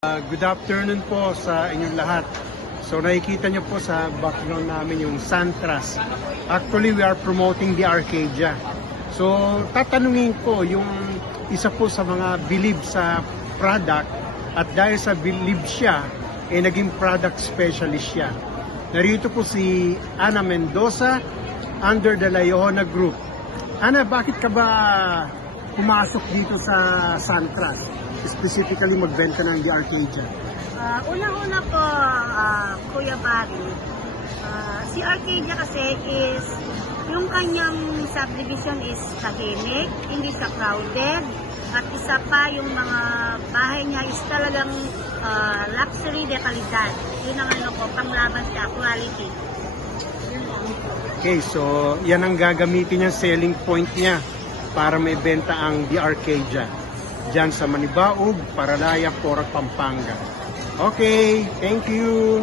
Good afternoon po sa inyong lahat. So nakikita nyo po sa background namin yung Santras. Actually, we are promoting the Arcadia. So tatanungin ko yung isa po sa mga believe sa product at dahil sa believe siya, naging product specialist siya. Narito po si Ana Mendoza under the Layona Group. Ana, bakit ka ba pumasok dito sa Santras? Specifically magbenta ng The Arcadia? Unang-una po, Kuya Barry, si Arcadia kasi is, yung kanyang subdivision is tahimik, hindi siya crowded, at isa pa yung mga bahay niya is talagang luxury de kalidad. Yun ang ano ko, panglaban sa quality. Yun lang. Okay, so yan ang gagamitin niyang selling point niya para may benta ang The Arcadia dyan sa Manibaog, Paralaya, Porac, Pampanga. Okay, thank you.